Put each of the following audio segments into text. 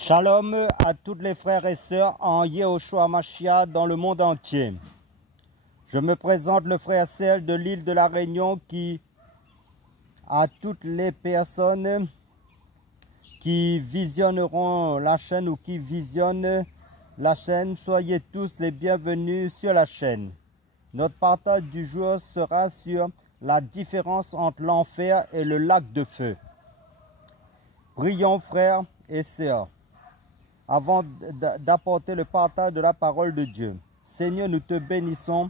Shalom à tous les frères et sœurs en Yehoshua Mashiach dans le monde entier. Je me présente le frère Serge de l'île de la Réunion qui, à toutes les personnes qui visionneront la chaîne ou qui visionnent la chaîne, soyez tous les bienvenus sur la chaîne. Notre partage du jour sera sur la différence entre l'enfer et le lac de feu. Prions frères et sœurs avant d'apporter le partage de la parole de Dieu. Seigneur, nous te bénissons.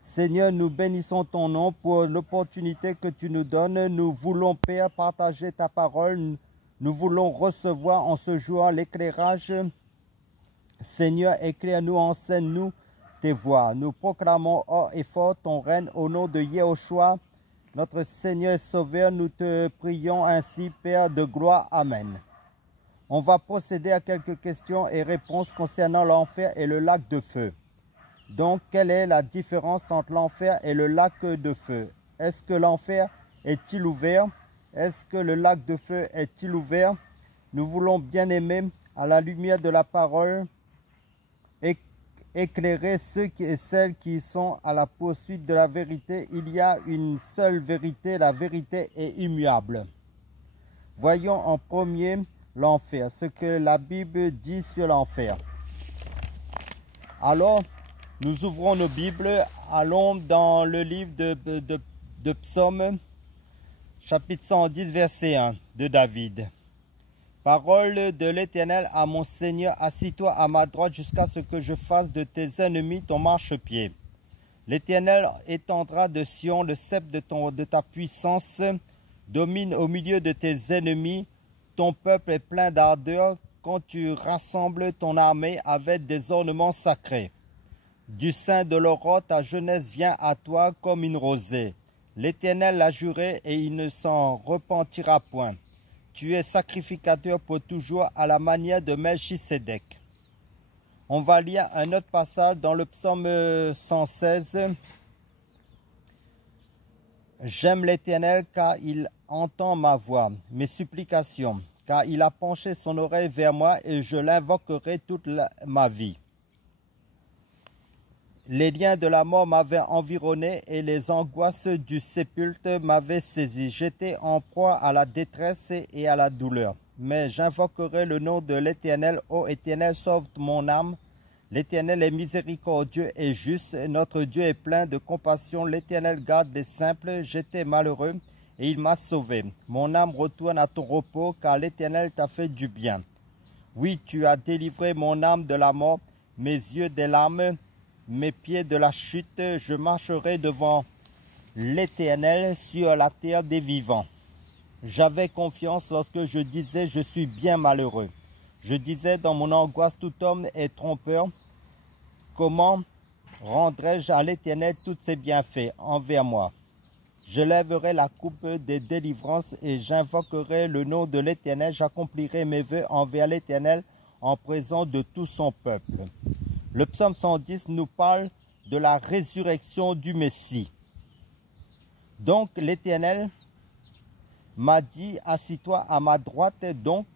Seigneur, nous bénissons ton nom pour l'opportunité que tu nous donnes. Nous voulons, Père, partager ta parole. Nous voulons recevoir en ce jour l'éclairage. Seigneur, éclaire-nous, enseigne-nous tes voies. Nous proclamons haut et fort ton règne au nom de Yehoshua, notre Seigneur et Sauveur. Nous te prions ainsi, Père de gloire. Amen. On va procéder à quelques questions et réponses concernant l'enfer et le lac de feu. Donc, quelle est la différence entre l'enfer et le lac de feu? Est-ce que l'enfer est-il ouvert? Est-ce que le lac de feu est-il ouvert? Nous voulons bien aimer, à la lumière de la parole, éclairer ceux et celles qui sont à la poursuite de la vérité. Il y a une seule vérité, la vérité est immuable. Voyons en premier l'enfer, ce que la Bible dit sur l'enfer. Alors, nous ouvrons nos Bibles, allons dans le livre de Psaume, chapitre 110, verset 1 de David. Parole de l'Éternel à mon Seigneur, assis-toi à ma droite jusqu'à ce que je fasse de tes ennemis ton marchepied. L'Éternel étendra de Sion le sceptre de ta puissance, domine au milieu de tes ennemis. Ton peuple est plein d'ardeur quand tu rassembles ton armée avec des ornements sacrés. Du sein de l'aurore, ta jeunesse vient à toi comme une rosée. L'Éternel l'a juré et il ne s'en repentira point. Tu es sacrificateur pour toujours à la manière de Melchisédek. On va lire un autre passage dans le psaume 116. J'aime l'Éternel car il entend ma voix, mes supplications, car il a penché son oreille vers moi et je l'invoquerai toute ma vie. Les liens de la mort m'avaient environné et les angoisses du sépulcre m'avaient saisi. J'étais en proie à la détresse et à la douleur. Mais j'invoquerai le nom de l'Éternel. Ô Éternel, sauve mon âme. L'Éternel est miséricordieux et juste. Notre Dieu est plein de compassion. L'Éternel garde les simples. J'étais malheureux et il m'a sauvé. Mon âme retourne à ton repos car l'Éternel t'a fait du bien. Oui, tu as délivré mon âme de la mort, mes yeux des larmes, mes pieds de la chute. Je marcherai devant l'Éternel sur la terre des vivants. J'avais confiance lorsque je disais « Je suis bien malheureux ». Je disais dans mon angoisse « Tout homme est trompeur. Comment rendrai-je à l'Éternel tous ses bienfaits envers moi ?» Je lèverai la coupe des délivrances et j'invoquerai le nom de l'Éternel. J'accomplirai mes vœux envers l'Éternel en présence de tout son peuple. Le psaume 110 nous parle de la résurrection du Messie. Donc l'Éternel m'a dit, assis-toi à ma droite. Donc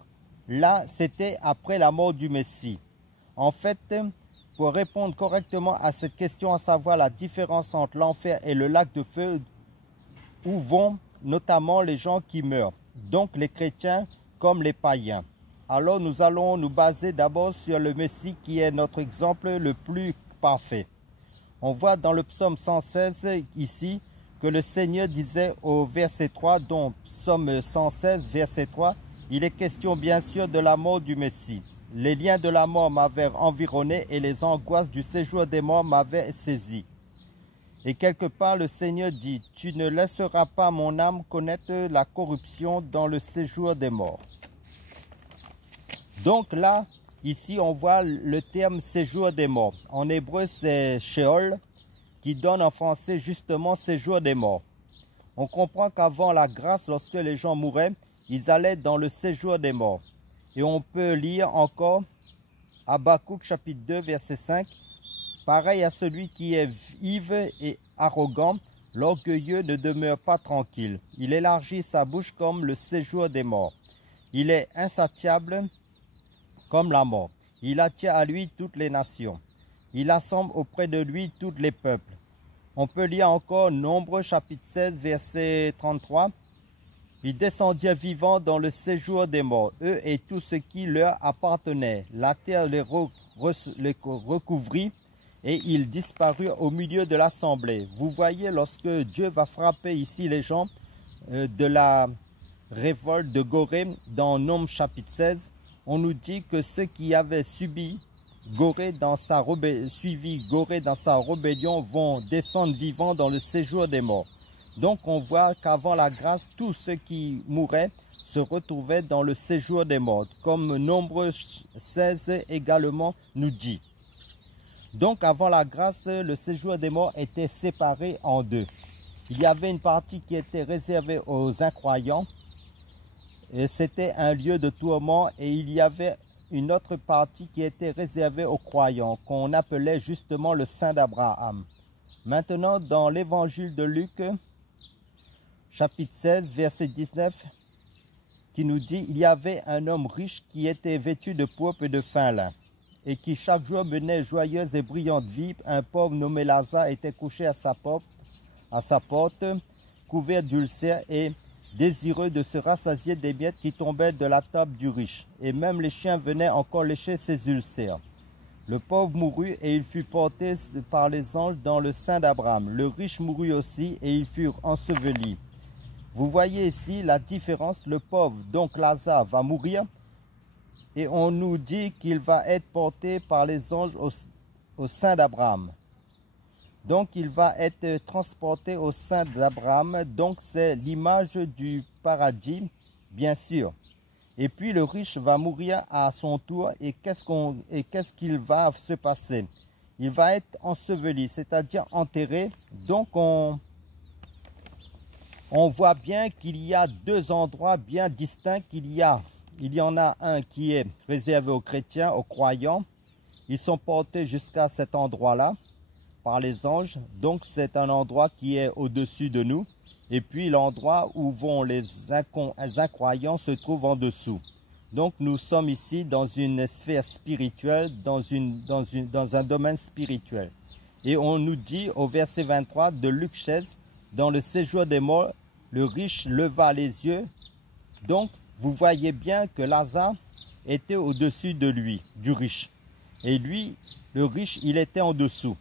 là, c'était après la mort du Messie. En fait, pour répondre correctement à cette question, à savoir la différence entre l'enfer et le lac de feu, où vont notamment les gens qui meurent, donc les chrétiens comme les païens. Alors nous allons nous baser d'abord sur le Messie qui est notre exemple le plus parfait. On voit dans le psaume 116 ici que le Seigneur disait au verset 3, donc psaume 116 verset 3, il est question bien sûr de la mort du Messie. Les liens de la mort m'avaient environné et les angoisses du séjour des morts m'avaient saisi. Et quelque part le Seigneur dit, tu ne laisseras pas mon âme connaître la corruption dans le séjour des morts. Donc là, ici, on voit le terme séjour des morts. En hébreu, c'est Sheol, qui donne en français justement séjour des morts. On comprend qu'avant la grâce, lorsque les gens mouraient, ils allaient dans le séjour des morts. Et on peut lire encore Habakkuk chapitre 2, verset 5. Pareil à celui qui est ivre et arrogant, l'orgueilleux ne demeure pas tranquille. Il élargit sa bouche comme le séjour des morts. Il est insatiable comme la mort. Il attire à lui toutes les nations. Il assemble auprès de lui tous les peuples. On peut lire encore Nombre chapitre 16 verset 33. Ils descendirent vivants dans le séjour des morts, eux et tout ce qui leur appartenait. La terre les recouvrit et ils disparurent au milieu de l'assemblée. Vous voyez, lorsque Dieu va frapper ici les gens de la révolte de Gorée, dans Nombre chapitre 16, on nous dit que ceux qui avaient suivi Gorée dans sa rébellion vont descendre vivants dans le séjour des morts. Donc on voit qu'avant la grâce, tous ceux qui mouraient se retrouvaient dans le séjour des morts, comme Nombre 16 également nous dit. Donc avant la grâce, le séjour des morts était séparé en deux. Il y avait une partie qui était réservée aux incroyants, et c'était un lieu de tourment, et il y avait une autre partie qui était réservée aux croyants, qu'on appelait justement le Saint d'Abraham. Maintenant, dans l'évangile de Luc, chapitre 16, verset 19, qui nous dit « Il y avait un homme riche qui était vêtu de pourpre et de fin lin, et qui chaque jour menait joyeuse et brillante vie. Un pauvre nommé Lazare était couché à sa porte, couvert d'ulcères et désireux de se rassasier des miettes qui tombaient de la table du riche. Et même les chiens venaient encore lécher ses ulcères. Le pauvre mourut et il fut porté par les anges dans le sein d'Abraham. Le riche mourut aussi et ils furent ensevelis. » Vous voyez ici la différence. Le pauvre, donc Lazare, va mourir et on nous dit qu'il va être porté par les anges au sein d'Abraham. Donc il va être transporté au sein d'Abraham. Donc c'est l'image du paradis, bien sûr. Et puis le riche va mourir à son tour. Et qu'est-ce qu'il va se passer? Il va être enseveli, c'est-à-dire enterré. Donc on voit bien qu'il y a deux endroits bien distincts. Il y en a un qui est réservé aux chrétiens, aux croyants. Ils sont portés jusqu'à cet endroit-là par les anges. Donc c'est un endroit qui est au-dessus de nous. Et puis l'endroit où vont les incroyants se trouve en dessous. Donc nous sommes ici dans une sphère spirituelle, dans un domaine spirituel. Et on nous dit au verset 23 de Luc 16, dans le séjour des morts, le riche leva les yeux. Donc vous voyez bien que Lazare était au-dessus de lui, du riche. Et lui, le riche, il était en dessous.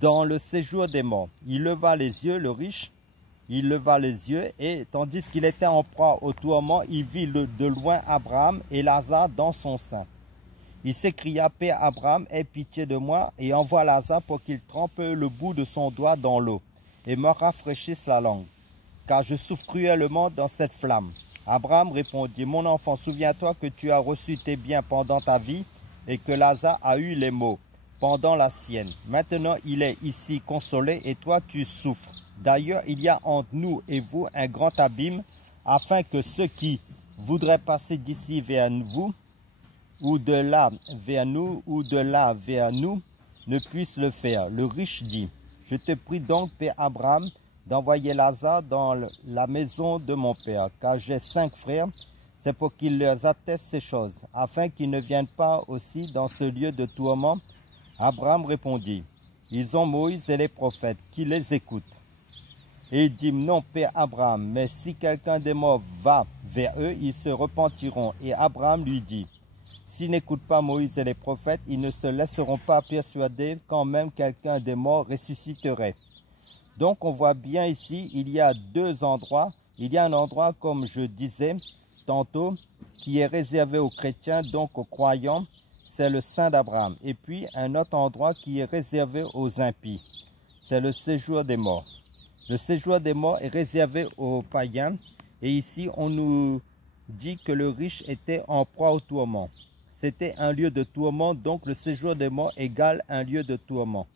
Dans le séjour des morts, il leva les yeux, le riche, il leva les yeux et tandis qu'il était en proie au tourment, il vit de loin Abraham et Lazare dans son sein. Il s'écria, « Père Abraham, aie pitié de moi et envoie Lazare pour qu'il trempe le bout de son doigt dans l'eau et me rafraîchisse la langue, car je souffre cruellement dans cette flamme. » Abraham répondit, « Mon enfant, souviens-toi que tu as reçu tes biens pendant ta vie et que Lazare a eu les maux pendant la sienne. Maintenant, il est ici consolé et toi, tu souffres. D'ailleurs, il y a entre nous et vous un grand abîme, afin que ceux qui voudraient passer d'ici vers vous, ou de là vers nous, ou de là vers nous, ne puissent le faire. » Le riche dit, « Je te prie donc, Père Abraham, d'envoyer Lazare dans la maison de mon père, car j'ai 5 frères. C'est pour qu'ils leur attestent ces choses, afin qu'ils ne viennent pas aussi dans ce lieu de tourment. » Abraham répondit, « Ils ont Moïse et les prophètes, qui les écoutent. » Et il dit, « Non, Père Abraham, mais si quelqu'un des morts va vers eux, ils se repentiront. » Et Abraham lui dit, « S'ils n'écoutent pas Moïse et les prophètes, ils ne se laisseront pas persuader quand même quelqu'un des morts ressusciterait. » Donc on voit bien ici, il y a deux endroits. Il y a un endroit, comme je disais tantôt, qui est réservé aux chrétiens, donc aux croyants. C'est le sein d'Abraham. Et puis un autre endroit qui est réservé aux impies. C'est le séjour des morts. Le séjour des morts est réservé aux païens. Et ici, on nous dit que le riche était en proie au tourment. C'était un lieu de tourment, donc le séjour des morts égale un lieu de tourment.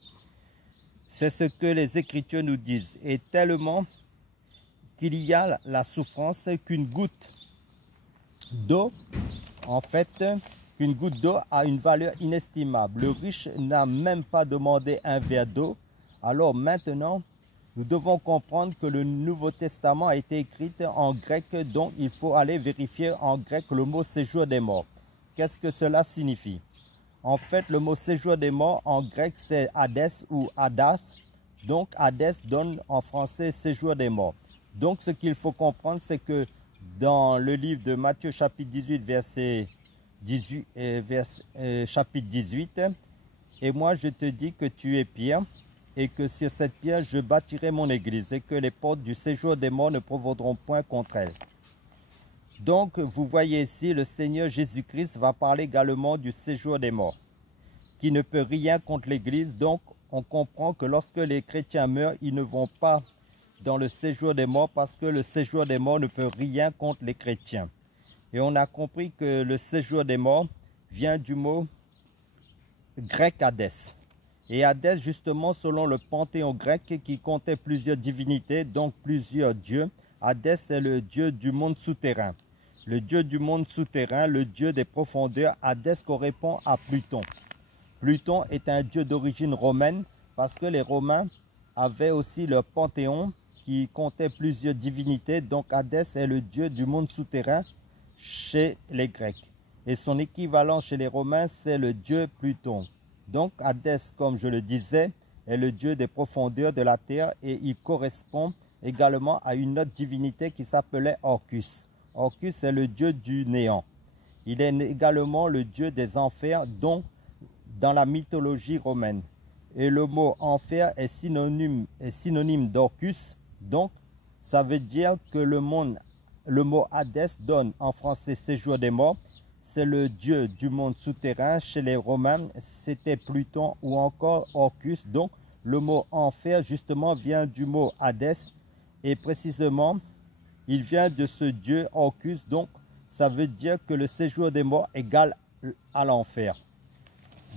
C'est ce que les Écritures nous disent. Et tellement qu'il y a la souffrance qu'une goutte d'eau, en fait, qu'une goutte d'eau a une valeur inestimable. Le riche n'a même pas demandé un verre d'eau. Alors maintenant, nous devons comprendre que le Nouveau Testament a été écrit en grec, donc il faut aller vérifier en grec le mot séjour des morts. qu'est-ce que cela signifie? En fait, le mot séjour des morts en grec, c'est Hadès ou Hadas. Donc, Hadès donne en français séjour des morts. Donc, ce qu'il faut comprendre, c'est que dans le livre de Matthieu, chapitre 18, chapitre 18, et moi, je te dis que tu es Pierre, et que sur cette pierre, je bâtirai mon église, et que les portes du séjour des morts ne prévaudront point contre elle. Donc, vous voyez ici, le Seigneur Jésus-Christ va parler également du séjour des morts, qui ne peut rien contre l'église. Donc, on comprend que lorsque les chrétiens meurent, ils ne vont pas dans le séjour des morts, parce que le séjour des morts ne peut rien contre les chrétiens. Et on a compris que le séjour des morts vient du mot grec Hadès. Et Hadès, justement, selon le panthéon grec qui comptait plusieurs divinités, donc plusieurs dieux, Hadès est le dieu du monde souterrain. Le dieu du monde souterrain, le dieu des profondeurs. Hadès correspond à Pluton. Pluton est un dieu d'origine romaine parce que les Romains avaient aussi leur panthéon qui comptait plusieurs divinités. Donc Hadès est le dieu du monde souterrain chez les Grecs. Et son équivalent chez les Romains, c'est le dieu Pluton. Donc Hadès, comme je le disais, est le dieu des profondeurs de la terre et il correspond également à une autre divinité qui s'appelait Orcus. Orcus est le dieu du néant. Il est également le dieu des enfers, dont dans la mythologie romaine. Et le mot enfer est synonyme d'Orcus. Donc, ça veut dire que le mot Hadès donne en français séjour des morts. C'est le dieu du monde souterrain. Chez les Romains, c'était Pluton ou encore Orcus. Donc, le mot enfer, justement, vient du mot Hadès. Et précisément, il vient de ce dieu Orcus. Donc, ça veut dire que le séjour des morts égale à l'enfer.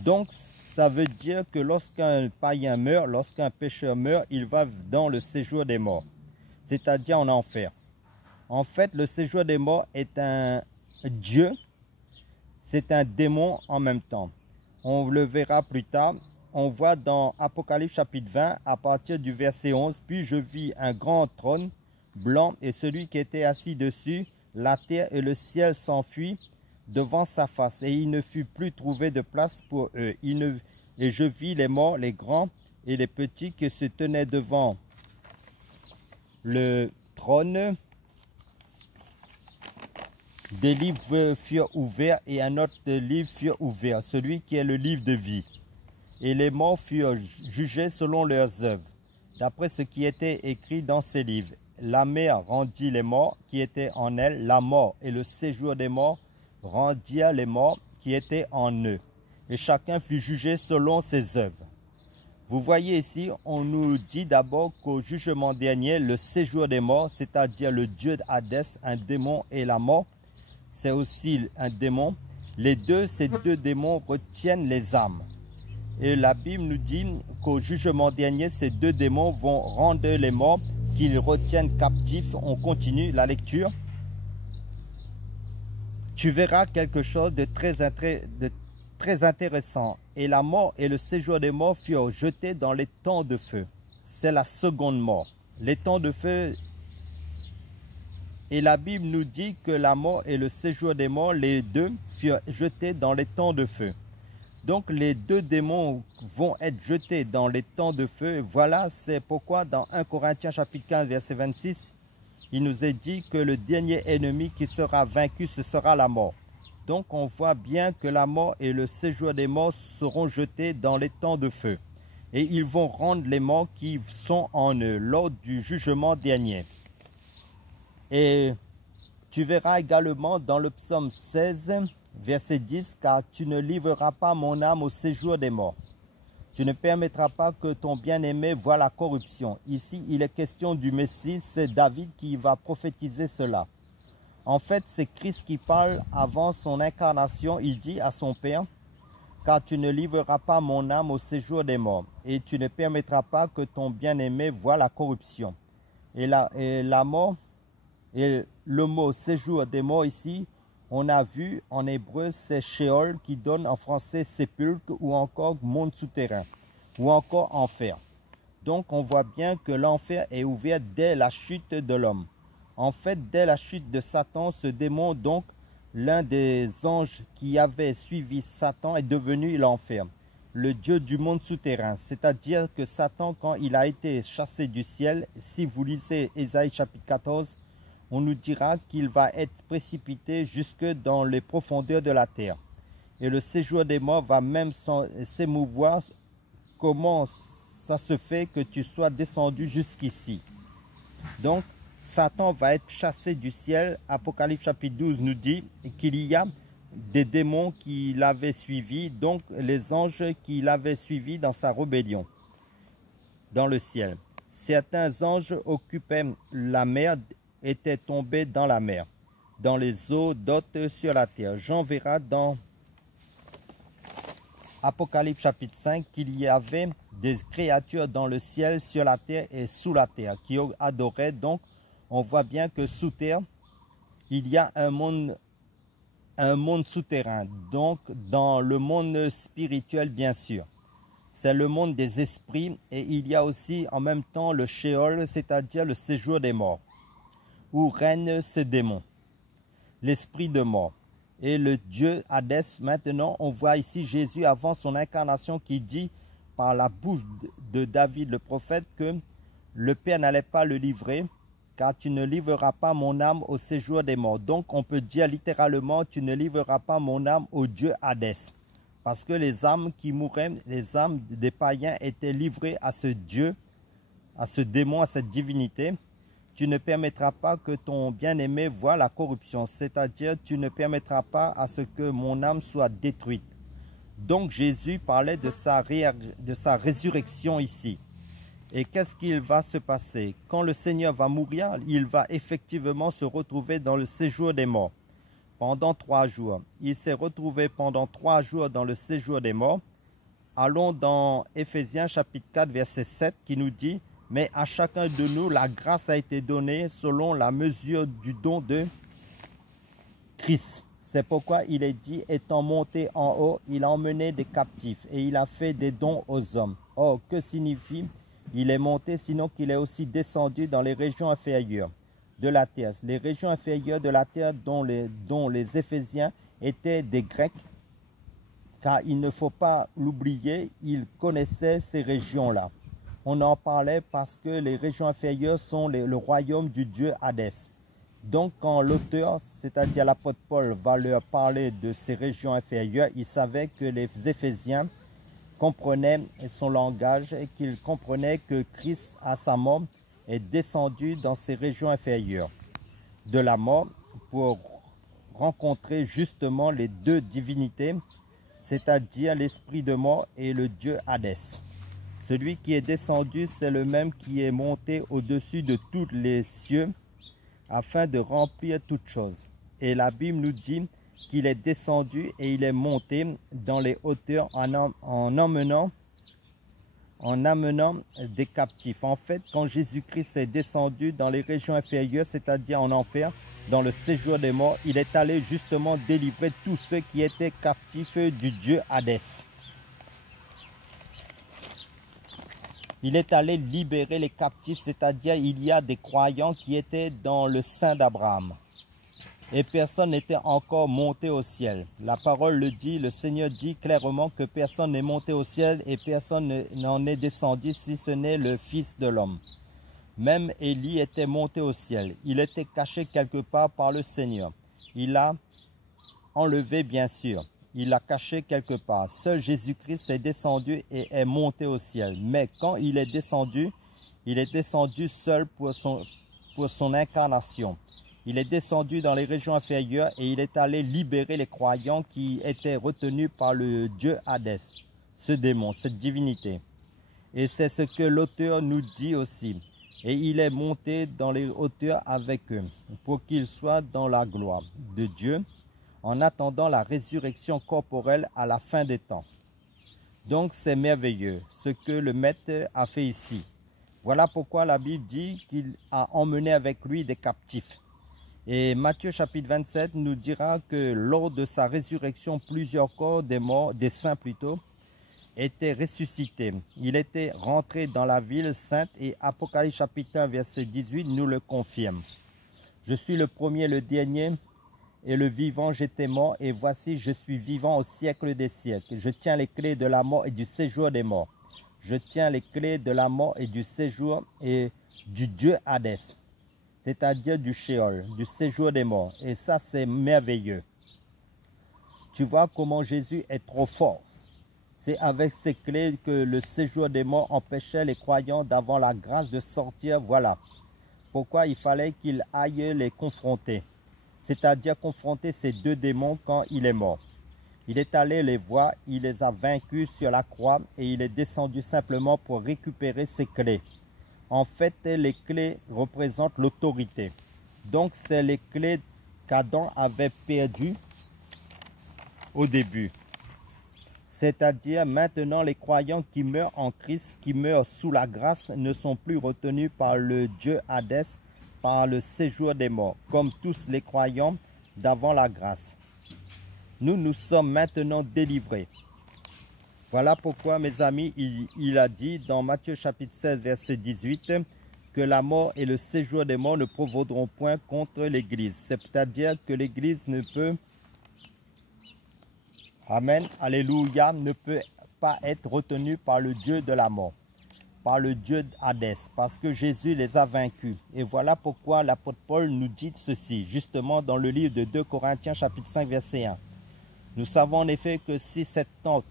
Donc, ça veut dire que lorsqu'un païen meurt, lorsqu'un pécheur meurt, il va dans le séjour des morts, c'est-à-dire en enfer. En fait, le séjour des morts est un dieu, c'est un démon en même temps. On le verra plus tard. On voit dans Apocalypse chapitre 20, à partir du verset 11, « Puis je vis un grand trône blanc et celui qui était assis dessus, la terre et le ciel s'enfuient devant sa face, et il ne fut plus trouvé de place pour eux. Et je vis les morts, les grands et les petits qui se tenaient devant le trône. Des livres furent ouverts et un autre livre fut ouvert, celui qui est le livre de vie. Et les morts furent jugés selon leurs œuvres, d'après ce qui était écrit dans ces livres. La mer rendit les morts qui étaient en elle, la mort et le séjour des morts rendirent les morts qui étaient en eux. Et chacun fut jugé selon ses œuvres. Vous voyez ici, on nous dit d'abord qu'au jugement dernier, le séjour des morts, c'est-à-dire le dieu Hadès, un démon, et la mort, c'est aussi un démon. Ces deux démons retiennent les âmes. Et la Bible nous dit qu'au jugement dernier, ces deux démons vont rendre les morts qu'ils retiennent captifs. On continue la lecture. Tu verras quelque chose de très intéressant. Et la mort et le séjour des morts furent jetés dans les temps de feu. C'est la seconde mort. Les temps de feu. Et la Bible nous dit que la mort et le séjour des morts, les deux, furent jetés dans les temps de feu. Donc les deux démons vont être jetés dans les temps de feu. Voilà, c'est pourquoi dans 1 Corinthiens chapitre 15, verset 26, il nous est dit que le dernier ennemi qui sera vaincu, ce sera la mort. Donc on voit bien que la mort et le séjour des morts seront jetés dans les temps de feu. Et ils vont rendre les morts qui sont en eux lors du jugement dernier. Et tu verras également dans le psaume 16, verset 10, « Car tu ne livreras pas mon âme au séjour des morts. Tu ne permettras pas que ton bien-aimé voie la corruption. » Ici, il est question du Messie, c'est David qui va prophétiser cela. En fait, c'est Christ qui parle avant son incarnation. Il dit à son Père, « Car tu ne livreras pas mon âme au séjour des morts, et tu ne permettras pas que ton bien-aimé voie la corruption. » Et la mort, et le mot séjour des morts ici, on a vu en hébreu, c'est Sheol qui donne en français sépulcre ou encore monde souterrain ou encore enfer. Donc on voit bien que l'enfer est ouvert dès la chute de l'homme. En fait, dès la chute de Satan, ce démon donc L'un des anges qui avait suivi Satan est devenu l'enfer, le dieu du monde souterrain. C'est-à-dire que Satan, quand il a été chassé du ciel, si vous lisez Ésaïe chapitre 14, on nous dira qu'il va être précipité jusque dans les profondeurs de la terre. Et le séjour des morts va même s'émouvoir. Comment ça se fait que tu sois descendu jusqu'ici? Donc, Satan va être chassé du ciel. Apocalypse chapitre 12 nous dit qu'il y a des démons qui l'avaient suivi, donc les anges qui l'avaient suivi dans sa rébellion dans le ciel. Certains anges occupaient la mer, étaient tombés dans la mer, dans les eaux d'hôtes sur la terre. Jean verra dans Apocalypse chapitre 5 qu'il y avait des créatures dans le ciel, sur la terre et sous la terre qui adoraient. Donc, on voit bien que sous terre, il y a un monde souterrain. Donc, dans le monde spirituel, bien sûr, c'est le monde des esprits. Et il y a aussi en même temps le Sheol, c'est-à-dire le séjour des morts, où règnent ces démons, l'esprit de mort. Et le dieu Hadès, maintenant, on voit ici Jésus avant son incarnation qui dit par la bouche de David le prophète que le Père n'allait pas le livrer, car tu ne livreras pas mon âme au séjour des morts. Donc on peut dire littéralement, tu ne livreras pas mon âme au dieu Hadès. Parce que les âmes qui mouraient, les âmes des païens étaient livrées à ce dieu, à ce démon, à cette divinité. Tu ne permettras pas que ton bien-aimé voie la corruption, c'est-à-dire tu ne permettras pas à ce que mon âme soit détruite. Donc Jésus parlait de sa résurrection ici. Et qu'est-ce qu'il va se passer? Quand le Seigneur va mourir, il va effectivement se retrouver dans le séjour des morts pendant 3 jours. Il s'est retrouvé pendant 3 jours dans le séjour des morts. Allons dans Éphésiens chapitre 4 verset 7 qui nous dit: mais à chacun de nous, la grâce a été donnée selon la mesure du don de Christ. C'est pourquoi il est dit, étant monté en haut, il a emmené des captifs et il a fait des dons aux hommes. Or, que signifie il est monté, sinon qu'il est aussi descendu dans les régions inférieures de la terre. Les régions inférieures de la terre dont les Éphésiens étaient des Grecs, car il ne faut pas l'oublier, ils connaissaient ces régions-là. On en parlait parce que les régions inférieures sont le royaume du dieu Hadès. Donc quand l'auteur, c'est-à-dire l'apôtre Paul, va leur parler de ces régions inférieures, il savait que les Éphésiens comprenaient son langage et qu'ils comprenaient que Christ, à sa mort, est descendu dans ces régions inférieures de la mort pour rencontrer justement les deux divinités, c'est-à-dire l'esprit de mort et le dieu Hadès. Celui qui est descendu, c'est le même qui est monté au-dessus de tous les cieux afin de remplir toutes choses. Et la Bible nous dit qu'il est descendu et il est monté dans les hauteurs en amenant des captifs. En fait, quand Jésus-Christ est descendu dans les régions inférieures, c'est-à-dire en enfer, dans le séjour des morts, il est allé justement délivrer tous ceux qui étaient captifs du dieu Hadès. Il est allé libérer les captifs, c'est-à-dire il y a des croyants qui étaient dans le sein d'Abraham. Et personne n'était encore monté au ciel. La parole le dit, le Seigneur dit clairement que personne n'est monté au ciel et personne n'en est descendu si ce n'est le Fils de l'homme. Même Élie était monté au ciel. Il était caché quelque part par le Seigneur. Il l'a enlevé bien sûr. Il l'a caché quelque part. Seul Jésus-Christ est descendu et est monté au ciel. Mais quand il est descendu seul pour son incarnation. Il est descendu dans les régions inférieures et il est allé libérer les croyants qui étaient retenus par le dieu Hadès, ce démon, cette divinité. Et c'est ce que l'auteur nous dit aussi. Et il est monté dans les hauteurs avec eux pour qu'il soit dans la gloire de Dieu, en attendant la résurrection corporelle à la fin des temps. Donc c'est merveilleux ce que le Maître a fait ici. Voilà pourquoi la Bible dit qu'il a emmené avec lui des captifs. Et Matthieu chapitre 27 nous dira que lors de sa résurrection, plusieurs corps des morts, des saints plutôt, étaient ressuscités. Il était rentré dans la ville sainte et Apocalypse chapitre 1 verset 18 nous le confirme. Je suis le premier, le dernier et le vivant, j'étais mort, et voici, je suis vivant au siècle des siècles. Je tiens les clés de la mort et du séjour des morts. Je tiens les clés de la mort et du séjour et du Dieu Hadès, c'est-à-dire du Sheol, du séjour des morts. Et ça, c'est merveilleux. Tu vois comment Jésus est trop fort. C'est avec ces clés que le séjour des morts empêchait les croyants d'avoir la grâce de sortir. Voilà pourquoi il fallait qu'il aille les confronter, c'est-à-dire confronter ces deux démons quand il est mort. Il est allé les voir, il les a vaincus sur la croix et il est descendu simplement pour récupérer ses clés. En fait, les clés représentent l'autorité. Donc, c'est les clés qu'Adam avait perdues au début. C'est-à-dire maintenant les croyants qui meurent en Christ, qui meurent sous la grâce, ne sont plus retenus par le Dieu Hadès, par le séjour des morts, comme tous les croyants d'avant la grâce. Nous sommes maintenant délivrés. Voilà pourquoi, mes amis, il a dit dans Matthieu chapitre 16, verset 18, que la mort et le séjour des morts ne prévaudront point contre l'Église. C'est-à-dire que l'Église ne peut... Amen, alléluia, ne peut pas être retenu par le Dieu de la mort, par le Dieu Hadès, parce que Jésus les a vaincus. Et voilà pourquoi l'apôtre Paul nous dit ceci, justement dans le livre de 2 Corinthiens chapitre 5 verset 1. Nous savons en effet que si cette tente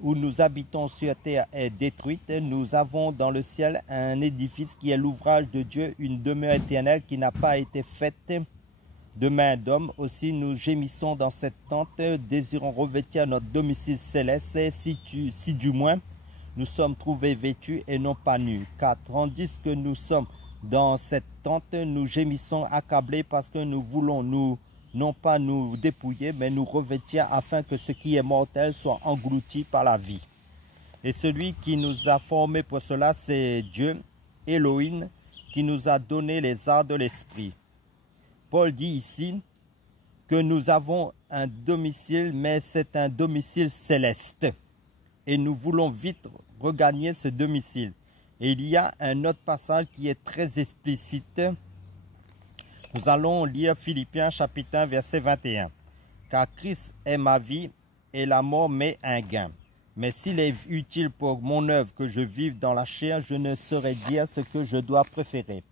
où nous habitons sur terre est détruite, nous avons dans le ciel un édifice qui est l'ouvrage de Dieu, une demeure éternelle qui n'a pas été faite de main d'homme. Aussi nous gémissons dans cette tente, désirons revêtir notre domicile céleste, si du moins nous sommes trouvés vêtus et non pas nus. Car tandis que nous sommes dans cette tente, nous gémissons accablés parce que nous voulons non pas nous dépouiller, mais nous revêtir afin que ce qui est mortel soit englouti par la vie. Et celui qui nous a formés pour cela, c'est Dieu, Elohim, qui nous a donné les arts de l'esprit. Paul dit ici que nous avons un domicile, mais c'est un domicile céleste. Et nous voulons vite regagner ce domicile. Et il y a un autre passage qui est très explicite. Nous allons lire Philippiens chapitre 1, verset 21. « Car Christ est ma vie et la mort m'est un gain. Mais s'il est utile pour mon œuvre que je vive dans la chair, je ne saurais dire ce que je dois préférer.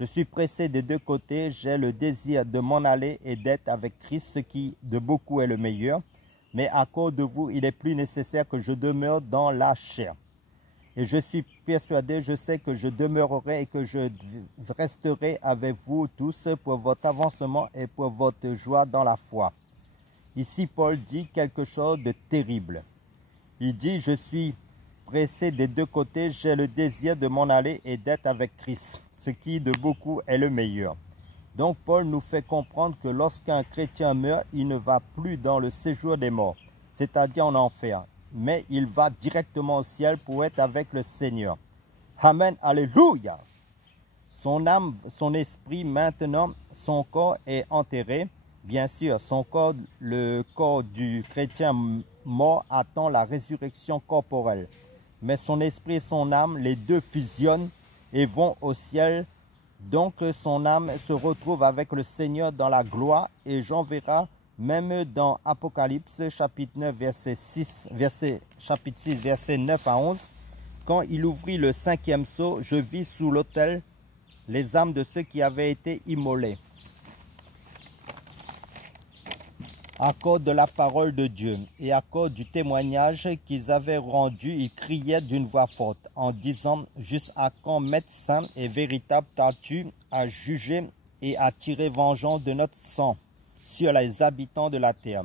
Je suis pressé des deux côtés, j'ai le désir de m'en aller et d'être avec Christ, ce qui de beaucoup est le meilleur. Mais à cause de vous, il est plus nécessaire que je demeure dans la chair. Et je suis persuadé, je sais que je demeurerai et que je resterai avec vous tous pour votre avancement et pour votre joie dans la foi. » Ici, Paul dit quelque chose de terrible. Il dit, je suis pressé des deux côtés, j'ai le désir de m'en aller et d'être avec Christ, ce qui de beaucoup est le meilleur. Donc Paul nous fait comprendre que lorsqu'un chrétien meurt, il ne va plus dans le séjour des morts, c'est-à-dire en enfer, mais il va directement au ciel pour être avec le Seigneur. Amen, alléluia. Son âme, son esprit, maintenant, son corps est enterré. Bien sûr, son corps, le corps du chrétien mort attend la résurrection corporelle. Mais son esprit et son âme, les deux fusionnent et vont au ciel. Donc son âme se retrouve avec le Seigneur dans la gloire. Et Jean verra même dans Apocalypse chapitre 9, chapitre 6, verset 9 à 11. Quand il ouvrit le cinquième sceau, je vis sous l'autel les âmes de ceux qui avaient été immolés à cause de la parole de Dieu et à cause du témoignage qu'ils avaient rendu. Ils criaient d'une voix forte en disant, jusqu'à quand, Maître saint et véritable, t'as-tu à juger et à tirer vengeance de notre sang sur les habitants de la terre?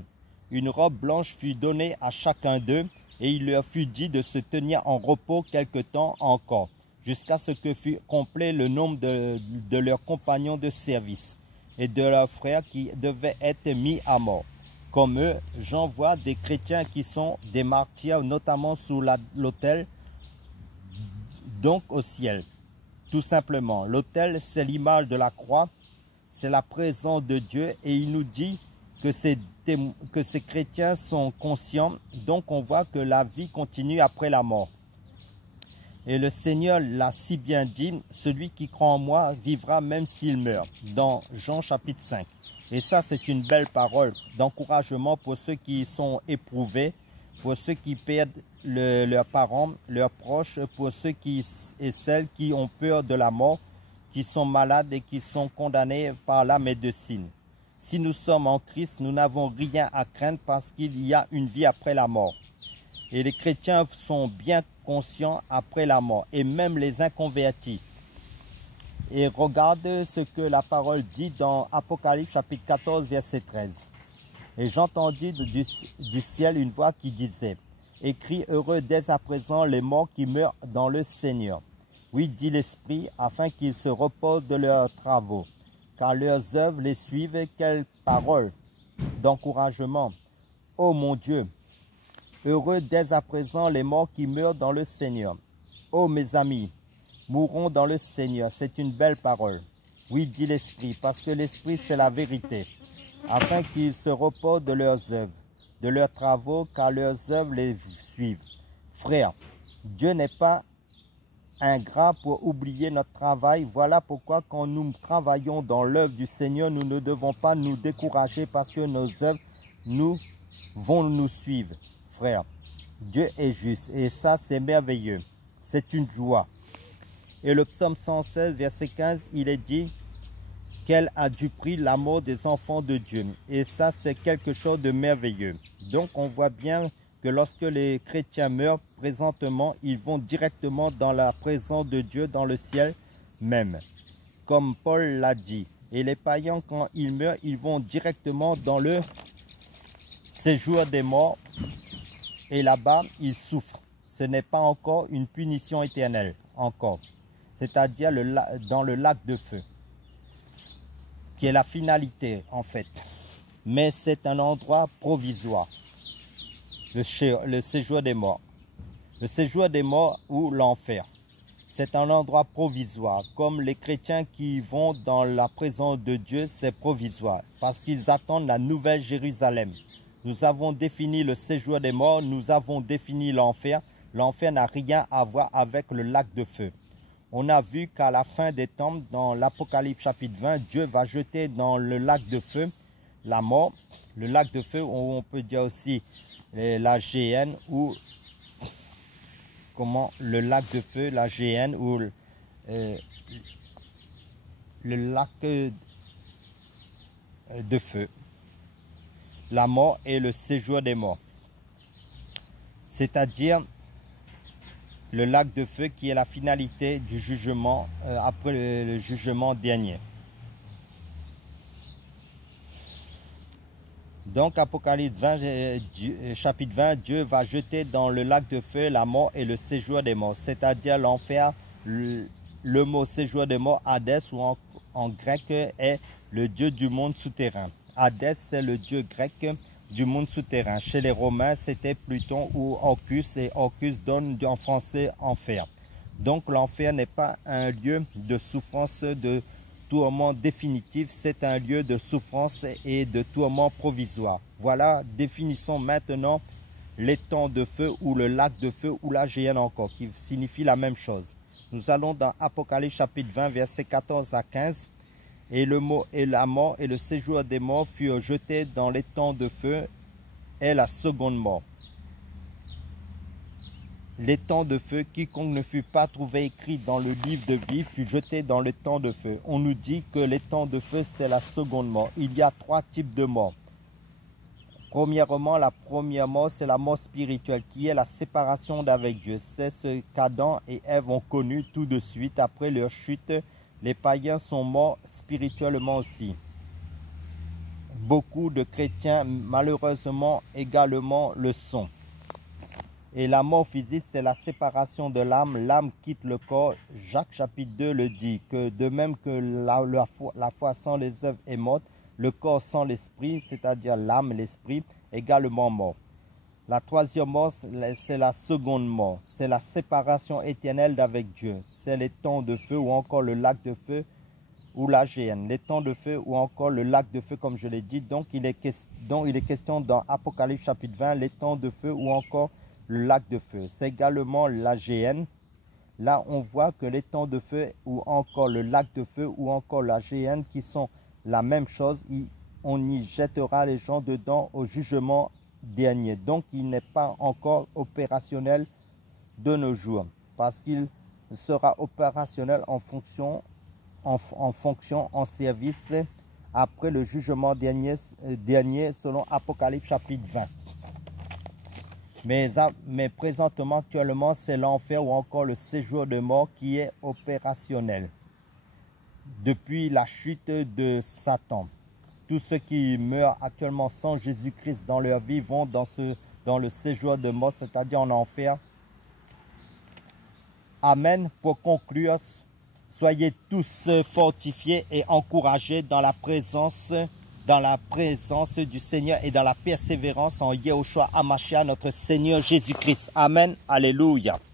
Une robe blanche fut donnée à chacun d'eux, et il leur fut dit de se tenir en repos quelque temps encore, jusqu'à ce que fût complet le nombre de leurs compagnons de service et de leurs frères qui devaient être mis à mort. Comme eux, j'en vois des chrétiens qui sont des martyrs, notamment sous l'autel, donc au ciel. Tout simplement, l'autel, c'est l'image de la croix, c'est la présence de Dieu, et il nous dit que ces chrétiens sont conscients, donc on voit que la vie continue après la mort. Et le Seigneur l'a si bien dit, celui qui croit en moi vivra même s'il meurt, dans Jean chapitre 5. Et ça, c'est une belle parole d'encouragement pour ceux qui sont éprouvés, pour ceux qui perdent leurs parents, leurs proches, pour ceux et celles qui ont peur de la mort, qui sont malades et qui sont condamnés par la médecine. Si nous sommes en Christ, nous n'avons rien à craindre parce qu'il y a une vie après la mort. Et les chrétiens sont bien conscients après la mort, et même les inconvertis. Et regarde ce que la parole dit dans Apocalypse chapitre 14, verset 13. Et j'entendis du ciel une voix qui disait, « Écris heureux dès à présent les morts qui meurent dans le Seigneur. Oui, dit l'Esprit, afin qu'ils se reposent de leurs travaux, car leurs œuvres les suivent. » Quelle parole d'encouragement! Ô mon Dieu, heureux dès à présent les morts qui meurent dans le Seigneur. Ô mes amis, mourront dans le Seigneur. C'est une belle parole. Oui, dit l'Esprit, parce que l'Esprit c'est la vérité, afin qu'ils se reposent de leurs œuvres, de leurs travaux, car leurs œuvres les suivent. Frères, Dieu n'est pas ingrat pour oublier notre travail. Voilà pourquoi quand nous travaillons dans l'œuvre du Seigneur, nous ne devons pas nous décourager parce que nos œuvres vont nous suivre. Frères, Dieu est juste et ça c'est merveilleux. C'est une joie. Et le psaume 116, verset 15, il est dit qu'elle a du prix la mort des enfants de Dieu. Et ça, c'est quelque chose de merveilleux. Donc, on voit bien que lorsque les chrétiens meurent présentement, ils vont directement dans la présence de Dieu, dans le ciel même, comme Paul l'a dit. Et les païens, quand ils meurent, ils vont directement dans le séjour des morts. Et là-bas, ils souffrent. Ce n'est pas encore une punition éternelle, encore. C'est-à-dire dans le lac de feu, qui est la finalité en fait. Mais c'est un endroit provisoire, le séjour des morts. Le séjour des morts ou l'enfer. C'est un endroit provisoire. Comme les chrétiens qui vont dans la présence de Dieu, c'est provisoire. Parce qu'ils attendent la nouvelle Jérusalem. Nous avons défini le séjour des morts, nous avons défini l'enfer. L'enfer n'a rien à voir avec le lac de feu. On a vu qu'à la fin des temps, dans l'Apocalypse chapitre 20, Dieu va jeter dans le lac de feu la mort. Le lac de feu, on peut dire aussi la géhenne ou le lac de feu, la géhenne ou le lac de feu. La mort et le séjour des morts. C'est-à-dire le lac de feu qui est la finalité du jugement après le jugement dernier. Donc Apocalypse 20, chapitre 20, Dieu va jeter dans le lac de feu la mort et le séjour des morts, c'est-à-dire l'enfer. Le mot séjour des morts, Hadès, ou en grec, est le dieu du monde souterrain. Hadès, c'est le dieu grec du monde souterrain. Chez les Romains, c'était Pluton ou Orcus, et Orcus donne en français enfer. Donc l'enfer n'est pas un lieu de souffrance, de tourment définitif, c'est un lieu de souffrance et de tourment provisoire. Voilà, définissons maintenant l'étang de feu ou le lac de feu ou la géhenne encore, qui signifie la même chose. Nous allons dans Apocalypse chapitre 20, versets 14 à 15. Et le mot et la mort et le séjour des morts furent jetés dans l'étang de feu est la seconde mort. L'étang de feu, quiconque ne fut pas trouvé écrit dans le livre de vie fut jeté dans l'étang de feu. On nous dit que l'étang de feu c'est la seconde mort. Il y a trois types de morts. Premièrement, la première mort c'est la mort spirituelle qui est la séparation d'avec Dieu. C'est ce qu'Adam et Ève ont connu tout de suite après leur chute. Les païens sont morts spirituellement aussi. Beaucoup de chrétiens, malheureusement, également le sont. Et la mort physique, c'est la séparation de l'âme. L'âme quitte le corps. Jacques chapitre 2 le dit, que de même que la foi sans les œuvres est morte, le corps sans l'esprit, c'est-à-dire l'âme, l'esprit, également mort. La troisième mort, c'est la seconde mort. C'est la séparation éternelle d'avec Dieu. C'est l'étang de feu ou encore le lac de feu ou la géhenne. L'étang de feu ou encore le lac de feu, comme je l'ai dit. Donc, il est question dans Apocalypse chapitre 20, l'étang de feu ou encore le lac de feu. C'est également la géhenne. Là, on voit que l'étang de feu ou encore le lac de feu ou encore la géhenne qui sont la même chose. on y jettera les gens dedans au jugement dernier. Donc, il n'est pas encore opérationnel de nos jours, parce qu'il sera opérationnel en fonction, en service après le jugement dernier selon Apocalypse chapitre 20. Mais présentement, actuellement, c'est l'enfer ou encore le séjour de mort qui est opérationnel. Depuis la chute de Satan, tous ceux qui meurent actuellement sans Jésus-Christ dans leur vie vont dans le séjour de mort, c'est-à-dire en enfer. Amen. Pour conclure, soyez tous fortifiés et encouragés dans la présence du Seigneur et dans la persévérance en Yahushua HaMashiach, notre Seigneur Jésus-Christ. Amen. Alléluia.